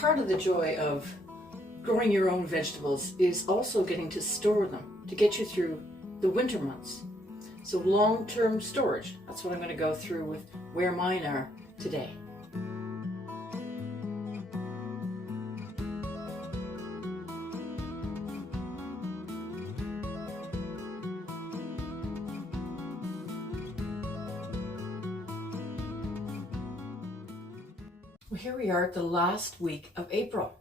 part of the joy of growing your own vegetables is also getting to store them to get you through the winter months. So long-term storage, that's what I'm going to go through with where mine are today. Well, here we are at the last week of April.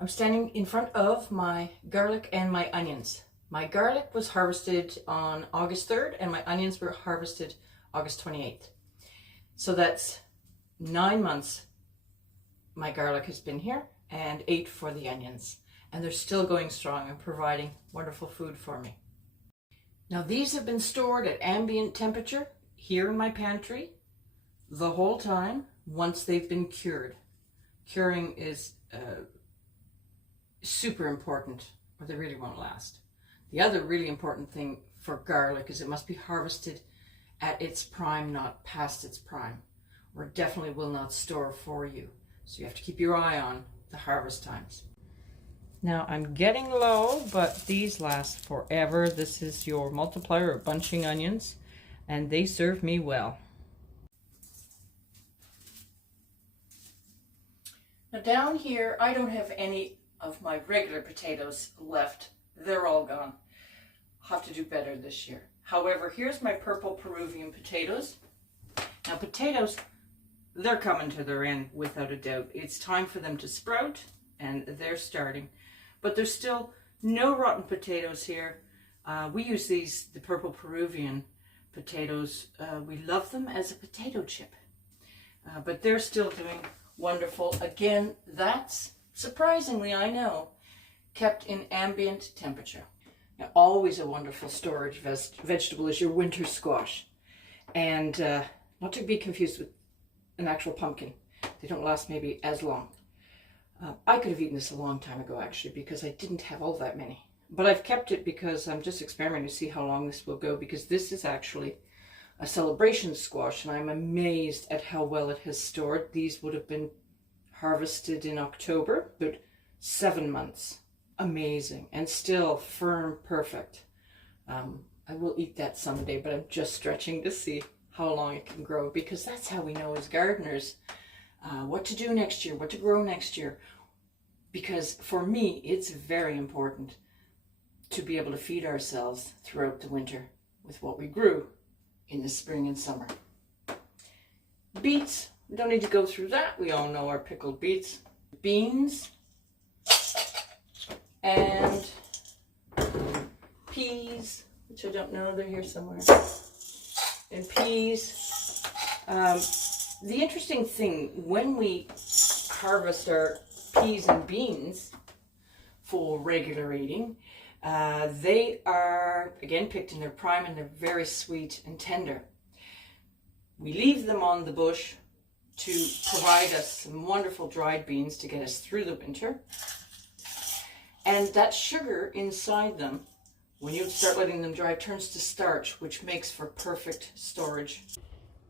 I'm standing in front of my garlic and my onions. My garlic was harvested on August 3rd and my onions were harvested August 28th. So that's 9 months my garlic has been here and 8 for the onions. And they're still going strong and providing wonderful food for me. Now these have been stored at ambient temperature here in my pantry the whole time once they've been cured. Curing is super important or they really won't last. The other really important thing for garlic is it must be harvested at its prime, not past its prime, or it definitely will not store for you. So you have to keep your eye on the harvest times. Now I'm getting low, but these last forever. This is your multiplier or bunching onions, and they serve me well. Now down here, I don't have any of my regular potatoes left. They're all gone. I'll have to do better this year. However, here's my purple Peruvian potatoes. Now potatoes, they're coming to their end without a doubt. It's time for them to sprout and they're starting. But there's still no rotten potatoes here. We use the purple Peruvian potatoes. We love them as a potato chip. But they're still doing wonderful. Again, that's surprisingly, I know, kept in ambient temperature. Now, always a wonderful storage vegetable is your winter squash. And not to be confused with an actual pumpkin. They don't last maybe as long. I could have eaten this a long time ago, actually, because I didn't have all that many. But I've kept it because I'm just experimenting to see how long this will go, because this is actually a celebration squash, and I'm amazed at how well it has stored. These would have been harvested in October, but 7 months. Amazing. And still firm, perfect. I will eat that someday, but I'm just stretching to see how long it can grow, because that's how we know as gardeners what to do next year, what to grow next year. Because for me, it's very important to be able to feed ourselves throughout the winter with what we grew in the spring and summer. Beets, we don't need to go through that. We all know our pickled beets. Beans and peas, which I don't know, they're here somewhere. And peas. The interesting thing, when we harvest our peas and beans for regular eating, they are, again, picked in their prime and they're very sweet and tender. We leave them on the bush to provide us some wonderful dried beans to get us through the winter. And that sugar inside them, when you start letting them dry, turns to starch, which makes for perfect storage.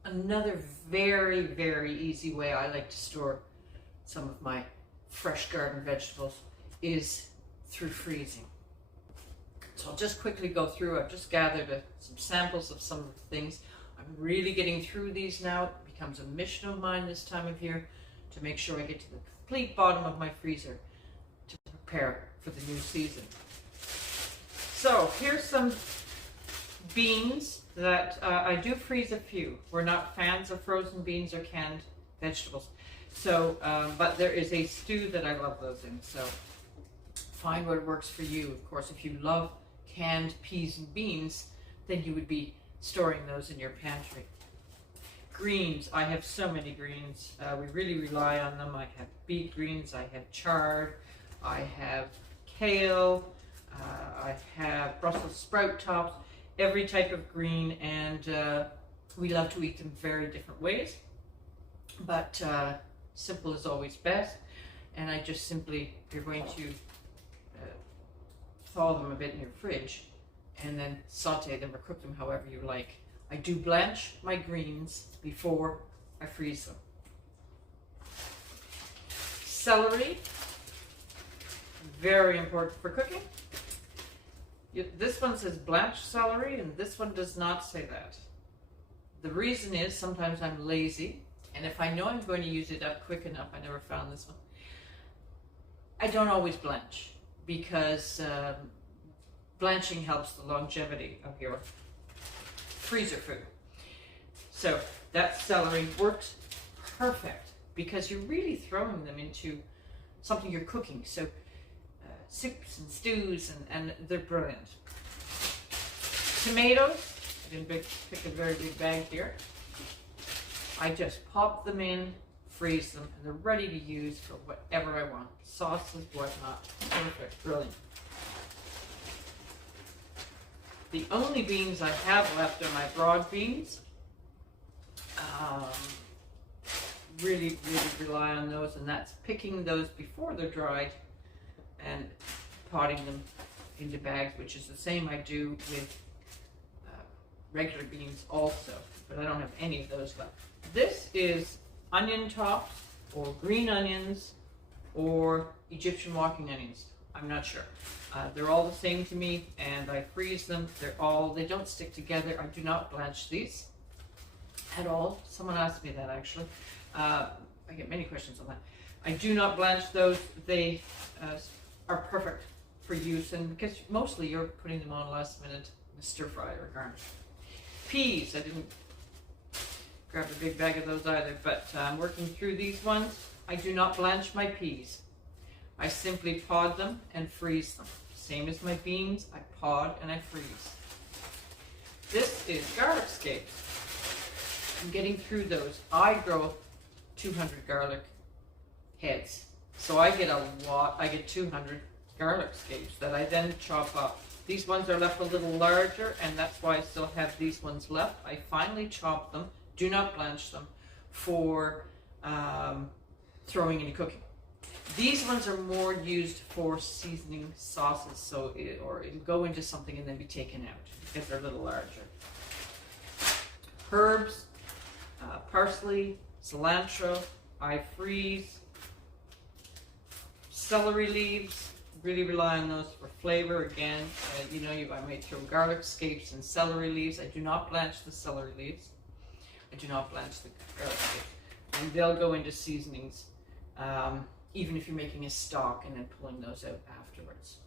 Another very, very easy way I like to store some of my fresh garden vegetables is through freezing. So I'll just quickly go through. I've just gathered some samples of some of the things. I'm really getting through these now. It becomes a mission of mine this time of year to make sure I get to the complete bottom of my freezer to prepare for the new season. So here's some beans that I do freeze a few. We're not fans of frozen beans or canned vegetables. So, but there is a stew that I love those in. So find what works for you. Of course, if you love canned peas and beans, then you would be storing those in your pantry. Greens, I have so many greens. We really rely on them. I have beet greens, I have chard, I have kale, I have Brussels sprout tops, every type of green, and we love to eat them very different ways. But simple is always best, and I just simply, you're going to thaw them a bit in your fridge and then saute them or cook them however you like. I do blanch my greens before I freeze them. Celery, very important for cooking. This one says blanched celery, and this one does not say that. The reason is sometimes I'm lazy, and if I know I'm going to use it up quick enough, I never found this one, I don't always blanch, because blanching helps the longevity of your freezer food. So that celery works perfect because you're really throwing them into something you're cooking. So soups and stews, and they're brilliant. Tomatoes, I didn't pick a very big bag here. I just pop them in, freeze them, and they're ready to use for whatever I want. Sauces, whatnot. Perfect, brilliant. The only beans I have left are my broad beans. Really rely on those, and that's picking those before they're dried and potting them into bags, which is the same I do with regular beans also, but I don't have any of those left. This is onion tops, or green onions, or Egyptian walking onions. I'm not sure. They're all the same to me, and I freeze them. They don't stick together. I do not blanch these at all. Someone asked me that actually. I get many questions on that. I do not blanch those. They are perfect for use, and because mostly you're putting them on last minute in a stir fry or garnish. Peas, I didn't grab a big bag of those either, but I'm working through these ones. I do not blanch my peas. I simply pod them and freeze them. Same as my beans, I pod and I freeze. This is garlic scapes. I'm getting through those. I grow 200 garlic heads, so I get a lot. I get 200 garlic scapes that I then chop up. These ones are left a little larger, and that's why I still have these ones left. I finally chop them, do not blanch them, for throwing into cooking. These ones are more used for seasoning sauces, so it'll go into something and then be taken out because they're a little larger. Herbs, parsley, cilantro, I freeze. Celery leaves, really rely on those for flavor. Again, I might throw garlic scapes and celery leaves. I do not blanch the celery leaves. I do not blanch the garlic scapes. And they'll go into seasonings, even if you're making a stock and then pulling those out afterwards.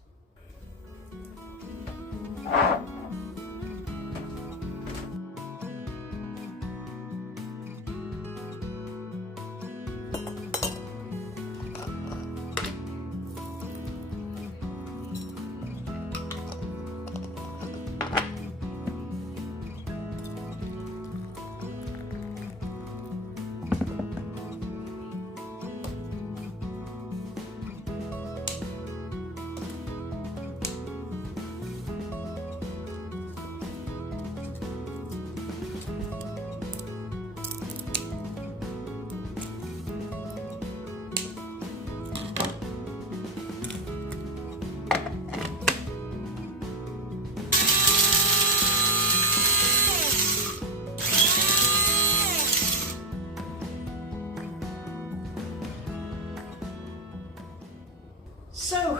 So,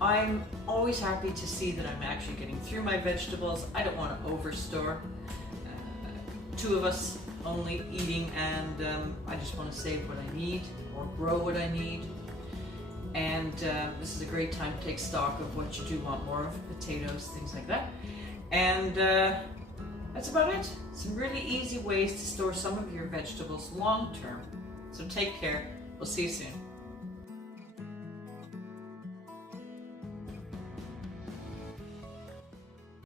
I'm always happy to see that I'm actually getting through my vegetables. I don't want to overstore. Two of us only eating, and I just want to save what I need or grow what I need. And this is a great time to take stock of what you do want more of, potatoes, things like that. And that's about it. Some really easy ways to store some of your vegetables long term. So take care. We'll see you soon.